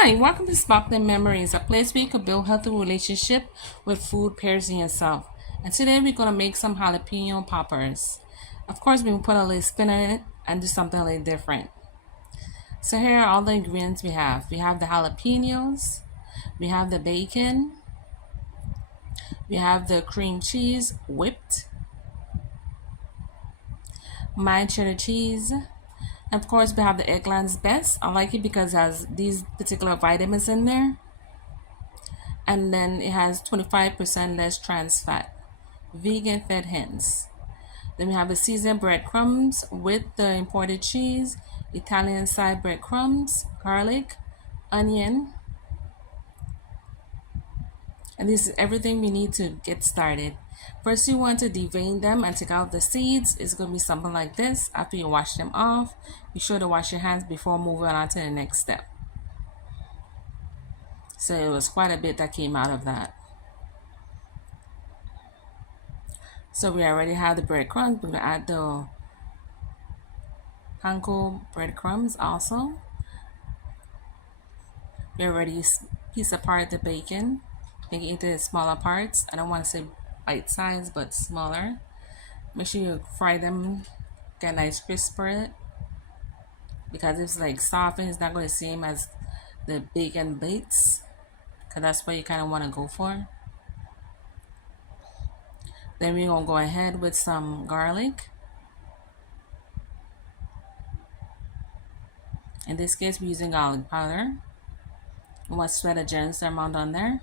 Hi, welcome to Sparkling Memories, a place where you can build healthy relationship with food, pairs, and yourself. And today we're gonna make some jalapeno poppers. Of course, we can put a little spin on it and do something a little different. So here are all the ingredients we have. We have the jalapenos, we have the bacon, we have the cream cheese whipped, my cheddar cheese, and of course we have the eggland's best. I like it because it has these particular vitamins in there, and then it has 25% less trans fat, vegan fed hens. Then we have the seasoned breadcrumbs with the imported cheese, Italian side breadcrumbs, garlic, onion, and this is everything we need to get started. First, you want to devein them and take out the seeds. It's going to be something like this. After you wash them off, be sure to wash your hands before moving on to the next step. So it was quite a bit that came out of that. So we already have the breadcrumbs. We're going to add the panko breadcrumbs also. We already piece apart the bacon, make it into smaller parts. I don't want to say bite size, but smaller. Make sure you fry them, get a nice crisp for it, because if it's like softened, it's not going to seem as the bacon bits, because that's what you kind of want to go for. Then we're going to go ahead with some garlic. In this case, we're using garlic powder. We want to spread a generous amount on there,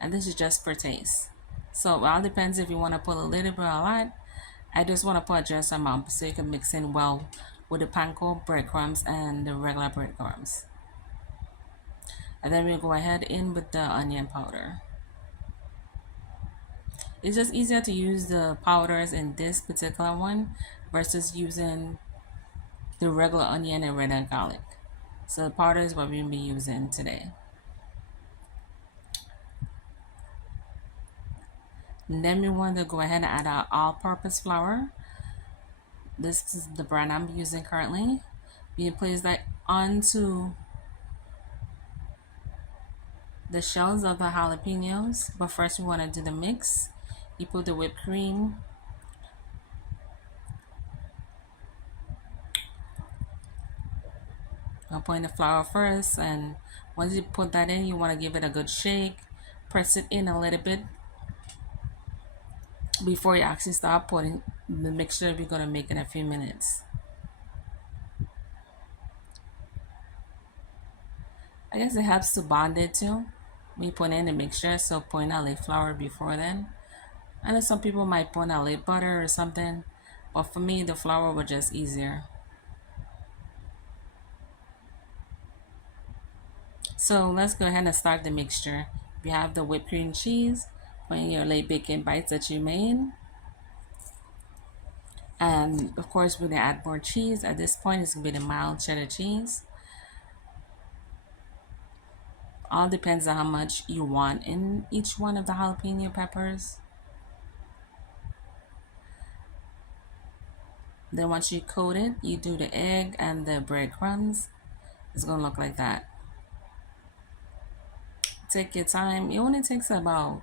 and this is just for taste. So it all depends if you want to put a little bit or a lot. I just want to put a generous amount so you can mix in well with the panko breadcrumbs and the regular breadcrumbs. And then we'll go ahead in with the onion powder. It's just easier to use the powders in this particular one versus using the regular onion and red and garlic. So the powder is what we'll be using today. And then we want to go ahead and add our all-purpose flour. This is the brand I'm using currently. You place that onto the shells of the jalapenos, but first we want to do the mix. You put the whipped cream, I'll put in the flour first, and once you put that in, you want to give it a good shake. Press it in a little bit before you actually start putting the mixture we're going to make in a few minutes. I guess it helps to bond it too. We put in the mixture, so put in a little flour before then. I know some people might put in a little butter or something, but for me the flour was just easier. So let's go ahead and start the mixture. We have the whipped cream cheese, put in your late bacon bites that you made. And of course, we're gonna add more cheese. At this point, it's gonna be the mild cheddar cheese. All depends on how much you want in each one of the jalapeno peppers. Then once you coat it, you do the egg and the breadcrumbs. It's gonna look like that. Take your time. It only takes about,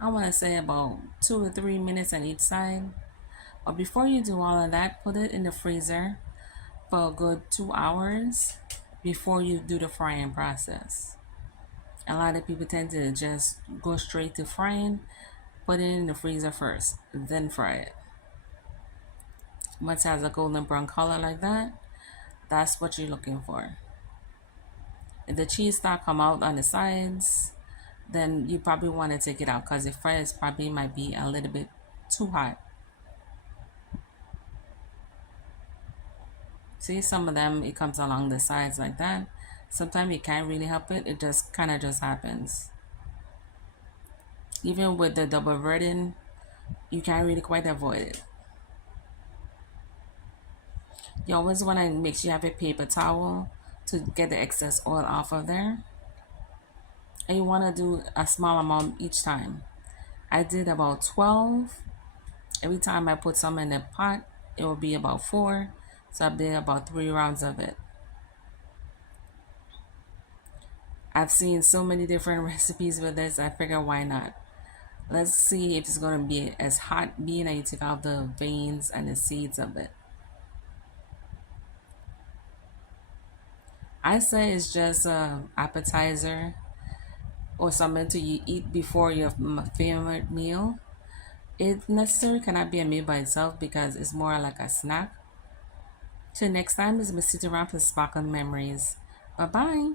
I want to say about 2 to 3 minutes on each side. But before you do all of that, put it in the freezer for a good 2 hours before you do the frying process. A lot of people tend to just go straight to frying. Put it in the freezer first, then fry it. Once it has a golden brown color like that, that's what you're looking for. If the cheese start come out on the sides, then you probably want to take it out because the fries probably might be a little bit too hot. See, some of them, it comes along the sides like that. Sometimes you can't really help it. It just kind of just happens. Even with the double breading, you can't really quite avoid it. You always want to make sure you have a paper towel to get the excess oil off of there. And you want to do a small amount each time. I did about 12. Every time I put some in the pot, it will be about 4. So I did about 3 rounds of it. I've seen so many different recipes with this. I figure why not? Let's see if it's gonna be as hot being that you take out the veins and the seeds of it. I say it's just a appetizer or something to you eat before your favorite meal. It necessarily cannot be a meal by itself because it's more like a snack. Till next time, this is Miss Sitting Around for Sparkling Memories. Bye bye.